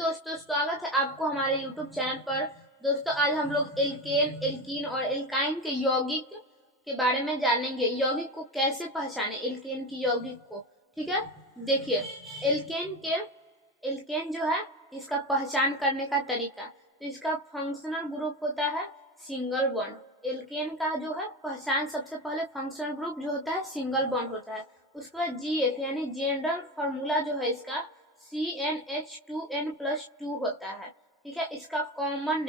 दोस्तों, स्वागत है आपको हमारे YouTube चैनल पर। दोस्तों, आज हम लोग एल्केन, एल्कीन और एल्काइन के यौगिक के बारे में जानेंगे। यौगिक को कैसे पहचाने, एल्केन की यौगिक को। ठीक है, देखिए एल्केन जो है इसका पहचान करने का तरीका। तो इसका फंक्शनल ग्रुप होता है सिंगल बॉन्ड। एल्केन का जो है पहचान, सबसे पहले फंक्शनल ग्रुप जो होता है सिंगल बॉन्ड होता है। उसके बाद GF यानी जनरल फार्मूला जो है इसका CnH2n+2 होता है। ठीक है, इसका कॉमन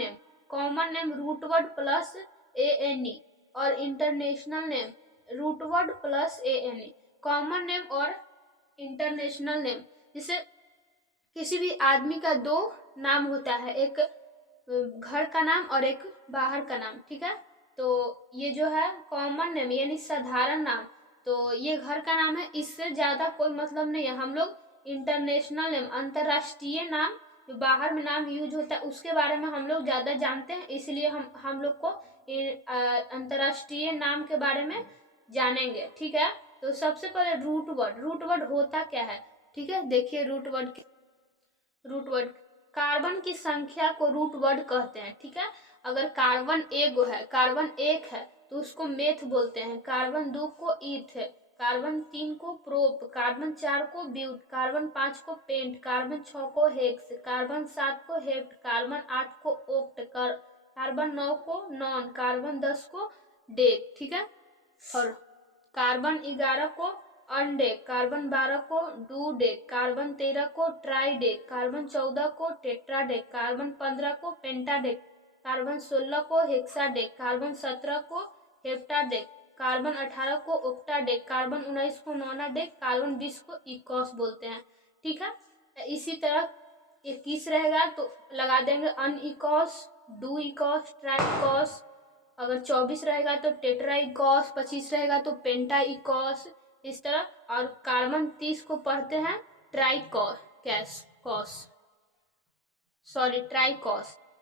नेम रूटवर्ड प्लस ANE और international name रूटवर्ड plus ANE। Common name और इंटरनेशनल नेम, जिसे किसी भी आदमी का दो नाम होता है, एक घर का नाम और एक बाहर का नाम। ठीक है, तो ये जो है कॉमन नेम यानी साधारण नाम, तो ये घर का नाम है, इससे ज्यादा कोई मतलब नहीं है। हम लोग इंटरनेशनल नेम, अंतरराष्ट्रीय नाम, जो बाहर में नाम यूज होता है उसके बारे में हम लोग ज्यादा जानते हैं, इसलिए हम लोग को अंतरराष्ट्रीय नाम के बारे में जानेंगे। ठीक है, तो सबसे पहले रूट वर्ड होता क्या है। ठीक है, देखिए रूट वर्ड कार्बन की संख्या को रूट वर्ड कहते हैं। ठीक है, अगर कार्बन एक है तो उसको मेथ बोलते हैं। कार्बन 2 को ईथ, कार्बन 3 को प्रोप, कार्बन 4 को ब्यूट, कार्बन 5 को पेंट, कार्बन 6 को हेक्स, कार्बन 7 को हेप्ट, कार्बन 8 को ओक्ट, कार्बन 9 को नॉन, कार्बन 10 को डेक। ठीक है, और कार्बन 11 को अनडेक, कार्बन 12 को डूडेक, कार्बन 13 को ट्राइडेक, कार्बन 14 को टेट्राडेक, कार्बन 15 को पेंटाडेक, कार्बन 16 को हेक्साडेक, कार्बन 17 को हेप्टाडेक, कार्बन 18 को ऑक्टाडेक, कार्बन 19 को नोनाडेक, कार्बन 20 को इकोस बोलते हैं। ठीक है, इसी तरह 21 रहेगा तो लगा देंगे अनइकोस, डू इकोस, ट्राइकोस। अगर 24 रहेगा तो टेट्राइकोस, 25 रहेगा तो पेंटाइकोस, इस तरह। और कार्बन 30 को पढ़ते हैं ट्राइकोस,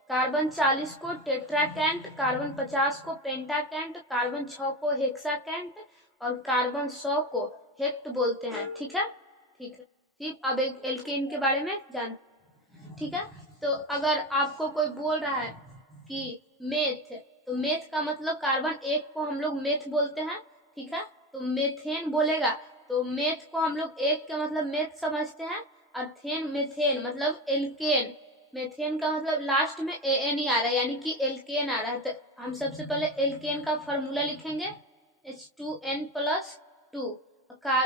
कार्बन 40 को टेट्राकेंट, कार्बन 50 को पेंटाकेंट, कार्बन 6 को हेक्साकेंट और कार्बन 100 को हेक्ट बोलते हैं। ठीक है, ठीक। अब एक एल्केन के बारे में जान। ठीक है, तो अगर आपको कोई बोल रहा है कि मेथ, तो मेथ का मतलब कार्बन 1 को हम लोग मेथ बोलते हैं। ठीक है, तो मेथेन बोलेगा तो मेथ को हम लोग एक का मतलब मेथ समझते हैं, और मेथेन मतलब एल्केन। मेथेन का मतलब लास्ट में ANE आ रहा है, यानी कि एल्केन आ रहा है। तो हम सबसे पहले एल्केन का फॉर्मूला लिखेंगे H2n+2।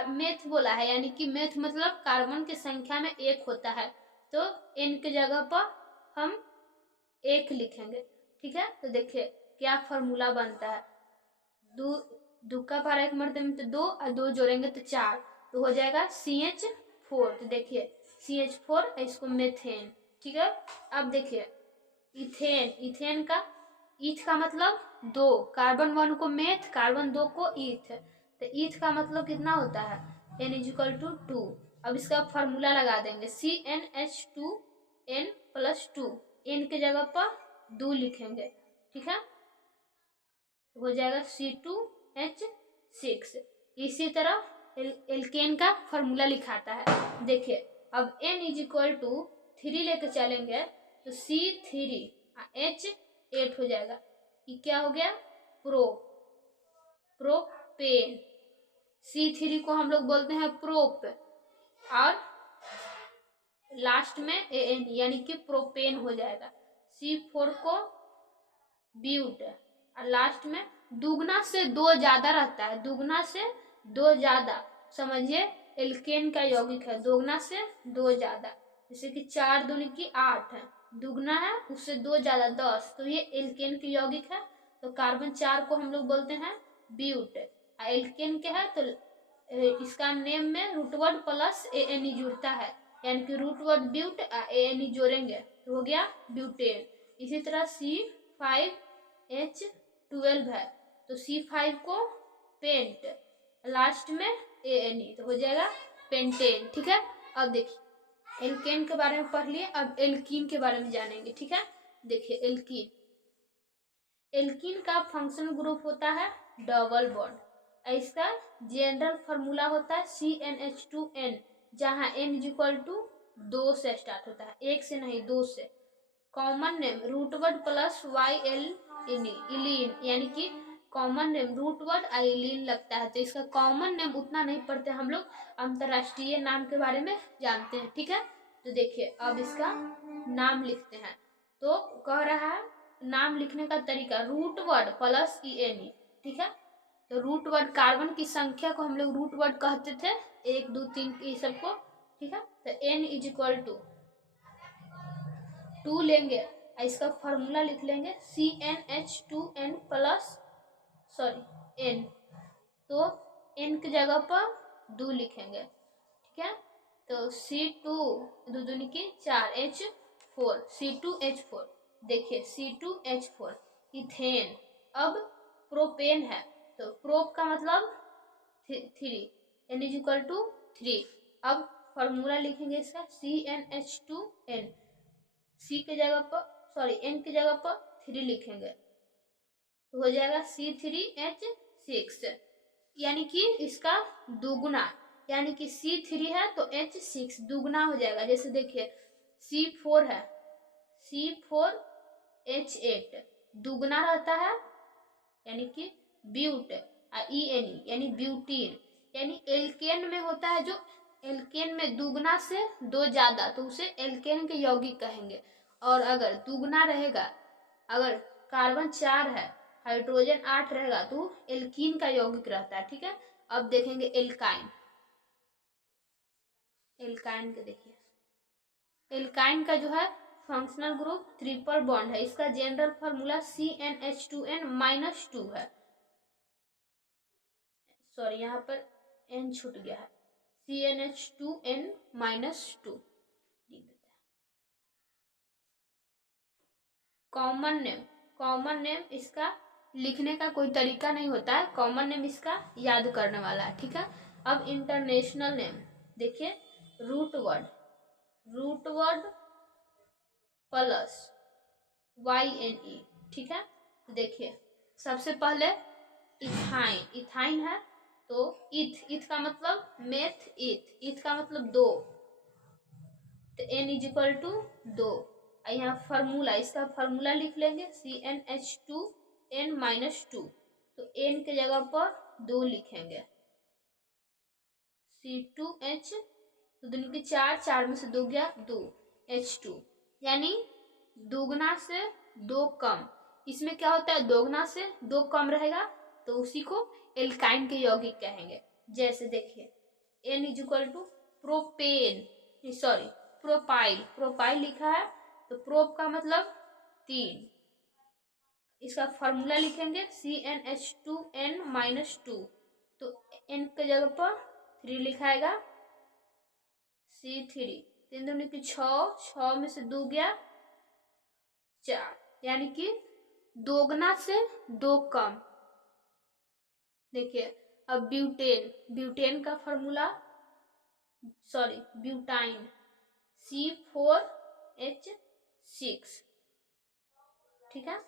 मेथ बोला है, यानी कि मेथ मतलब कार्बन की संख्या में एक होता है, तो n की जगह पर हम 1 लिखेंगे। ठीक है, तो देखिए क्या फॉर्मूला बनता है। दो का पारा एक मर्द में तो 2 और 2 जोड़ेंगे तो 4, तो हो जाएगा CH4। तो देखिए CH4, इसको मेथेन। ठीक है, अब देखिए इथेन का ईथ का मतलब 2, कार्बन 1 को मेथ, कार्बन 2 को ईथ, तो ईथ का मतलब कितना होता है N=2। अब इसका फॉर्मूला लगा देंगे CnH2n+2, n के जगह पर 2 लिखेंगे। ठीक है, हो जाएगा C2H6। इसी तरह एल्केन का फॉर्मूला लिखाता है। देखिए अब N=3 लेके चलेंगे तो C3 H8 हो जाएगा। ये क्या हो गया, प्रोपेन। C3 को हम लोग बोलते हैं प्रोप, और लास्ट में AN यानी कि प्रोपेन हो जाएगा। C4 को ब्यूट, और लास्ट में दुगना से 2 ज्यादा रहता है, दुगना से 2 ज्यादा, समझिए एल्केन का यौगिक है दुगना से 2 ज्यादा। जैसे कि 4 दूनी की 8 है, दुगना है उससे 2 ज्यादा 10, तो ये एल्केन की यौगिक है। तो कार्बन 4 को हम लोग बोलते हैं ब्यूट। एल्केन क्या है, तो इसका नेम में रूटवर्ड प्लस ANE जुड़ता है, यानी कि रूटवर्ड ब्यूट ANE जोड़ेंगे तो हो गया ब्यूटेन। इसी तरह C5H12 है, तो C5 को पेंट, लास्ट में ANE, तो हो जाएगा पेंटेन। ठीक है, अब देखिए एल्केन के बारे में पढ़ लिए, अब एल्कीन के बारे में जानेंगे। ठीक है, देखिए एल्कीन का फंक्शनल ग्रुप होता है डबल बॉन्ड। इसका जनरल फार्मूला होता है CnH2n, जहाँ n=2 2 से स्टार्ट होता है, 1 से नहीं 2 से। Common name root word plus Y L इलीन, यानी कि कॉमन नेम रूट वर्ड आइलीन लगता है, तो इसका कॉमन नेम उतना नहीं पढ़ते हम लोग, अंतर्राष्ट्रीय नाम के बारे में जानते हैं। ठीक है, तो देखिए अब इसका नाम लिखते हैं। तो कह रहा है नाम लिखने का तरीका रूट वर्ड प्लस ENE। ठीक है, तो रूट वर्ड कार्बन की संख्या को हम लोग रूट वर्ड कहते थे, 1 2 3 ये सबको। ठीक है, तो N इज इक्वल टू 2 लेंगे, इसका फॉर्मूला लिख लेंगे CnH2n प्लस सॉरी N, तो N की जगह पर 2 लिखेंगे। ठीक है, तो C2 2 दूनी की 4 H4 C2H4, देखिए C2H4 इथेन। अब प्रोपेन है, तो प्रोप का मतलब 3, N इज इक्वल टू 3। अब फॉर्मूला लिखेंगे इसका CnH2n, C के जगह पर सॉरी N की जगह पर 3 लिखेंगे, तो हो जाएगा C3H6, यानी कि इसका दुगुना, यानी कि C3 है तो H6 दुगुना हो जाएगा। जैसे देखिए C4 है, C4H8 दुगुना रहता है, यानी कि ब्यूट, ENE यानी ब्यूटीन, यानी एल्केन में होता है, जो एल्केन में दुगुना से 2 ज्यादा तो उसे एल्केन के यौगिक कहेंगे। और अगर दुगुना रहेगा, अगर कार्बन 4 है हाइड्रोजन 8 रहेगा तो एल्कीन का यौगिक रहता है। ठीक है, अब देखेंगे एल्काइन। एल्काइन के देखिए, एल्काइन का जो है फंक्शनल ग्रुप ट्रिपल बॉन्ड है, इसका जनरल फॉर्मूला CnH2n-2 है, सॉरी यहाँ पर N छूट गया है, CnH2n-2। Common name, common name इसका लिखने का कोई तरीका नहीं होता है, कॉमन नेम इसका याद करने वाला है। ठीक है, अब इंटरनेशनल नेम देखिए रूट वर्ड प्लस YNE। ठीक है, देखिए सबसे पहले इथाइन, इथाइन है तो इथ का मतलब मेथ, इथ का मतलब 2, तो N इज इक्वल टू 2। यहाँ फार्मूला, इसका फार्मूला लिख लेंगे CnH2n-2, तो N के जगह पर 2 लिखेंगे, C2H तो दूनी की 4, 4 में से 2 गया 2, H2 यानी दोगुना से 2 कम। इसमें क्या होता है, दोगुना से 2 कम रहेगा तो उसी को एल्काइन के यौगिक कहेंगे। जैसे देखिए N is equal to propane sorry propyl, propyl लिखा है तो प्रोप का मतलब 3, इसका फॉर्मूला लिखेंगे CnH2n-2, तो N के जगह पर 3 लिखाएगा, C3 3 दूनी की 6, 6 में से 2 गया 4, यानी कि दोगुना से 2 कम। देखिए अब ब्यूटेन, ब्यूटेन का फॉर्मूला सॉरी ब्यूटाइन C4H6। ठीक है,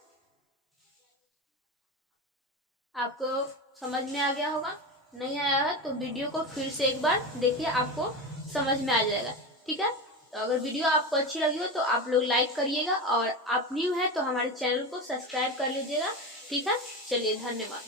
आपको समझ में आ गया होगा, नहीं आया है तो वीडियो को फिर से एक बार देखिए, आपको समझ में आ जाएगा। ठीक है, तो अगर वीडियो आपको अच्छी लगी हो तो आप लोग लाइक करिएगा, और आप न्यू है तो हमारे चैनल को सब्सक्राइब कर लीजिएगा। ठीक है, चलिए धन्यवाद।